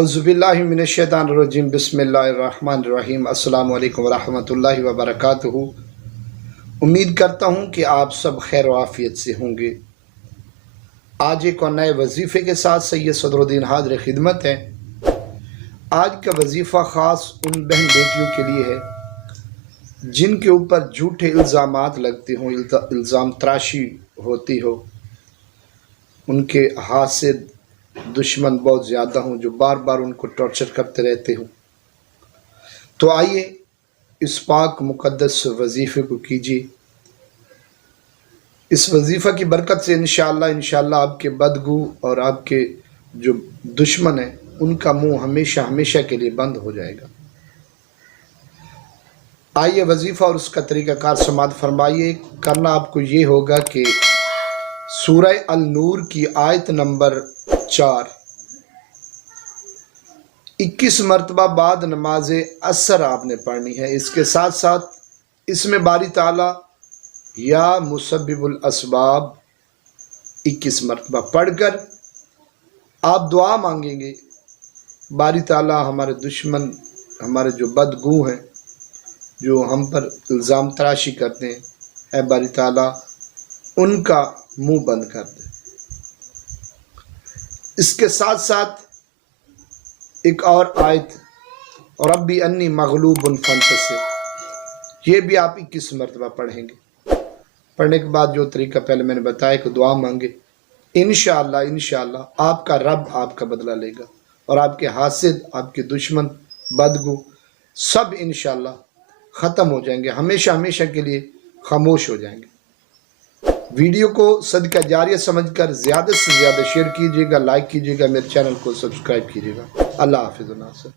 अऊज़ुबिल्लाहि मिनश्शैतानिर्रजीम बिस्मिल्लाहिर्रहमानिर्रहीम अस्सलामु अलैकुम वरहमतुल्लाहि वबरकातुहू। उम्मीद करता हूँ कि आप सब खैर व आफियत से होंगे। आज एक और नए वजीफ़े के साथ सैयद सदरुद्दीन हाज़िर खिदमत है। आज का वजीफ़ा ख़ास उन बहन बेटियों के लिए है जिनके ऊपर झूठे इल्ज़ामात लगते हों, इल्ज़ाम तराशी होती हो, उनके हाथ से दुश्मन बहुत ज़्यादा हों जो बार बार उनको टॉर्चर करते रहते हों। तो आइए इस पाक मुक़द्दस वजीफ़े को कीजिए। इस वजीफ़ा की बरकत से इंशाअल्लाह आपके बदगू और आपके जो दुश्मन हैं उनका मुंह हमेशा हमेशा के लिए बंद हो जाएगा। आइए वजीफ़ा और उसका तरीक़ाकार समाअत फरमाइए। करना आपको ये होगा कि सूरह अल नूर की आयत नंबर 4 21 मरतबा बाद नमाज असर आपने पढ़नी है। इसके साथ साथ इसमें बारी ताला या मुसब्बिबुल असबाब 21 मरतबा पढ़कर आप दुआ मांगेंगे। बारी ताला हमारे दुश्मन, हमारे जो बदगू हैं, जो हम पर इल्ज़ाम तराशी करते हैं, ऐ बारी ताला उनका मुंह बंद कर दे। इसके साथ साथ एक और आयत और रब्बी अन्नी मग़लूबुन फंतसिर, ये भी आप 21 मरतबा पढ़ेंगे। पढ़ने के बाद जो तरीका पहले मैंने बताया कि दुआ मांगे, इंशाअल्लाह आपका रब आपका बदला लेगा और आपके हासिद, आपके दुश्मन, बदगू सब इंशाअल्लाह ख़त्म हो जाएंगे, हमेशा हमेशा के लिए खामोश हो जाएंगे। वीडियो को सदका जारिया समझकर ज़्यादा से ज़्यादा शेयर कीजिएगा, लाइक कीजिएगा, मेरे चैनल को सब्सक्राइब कीजिएगा। अल्लाह हाफ़िज़।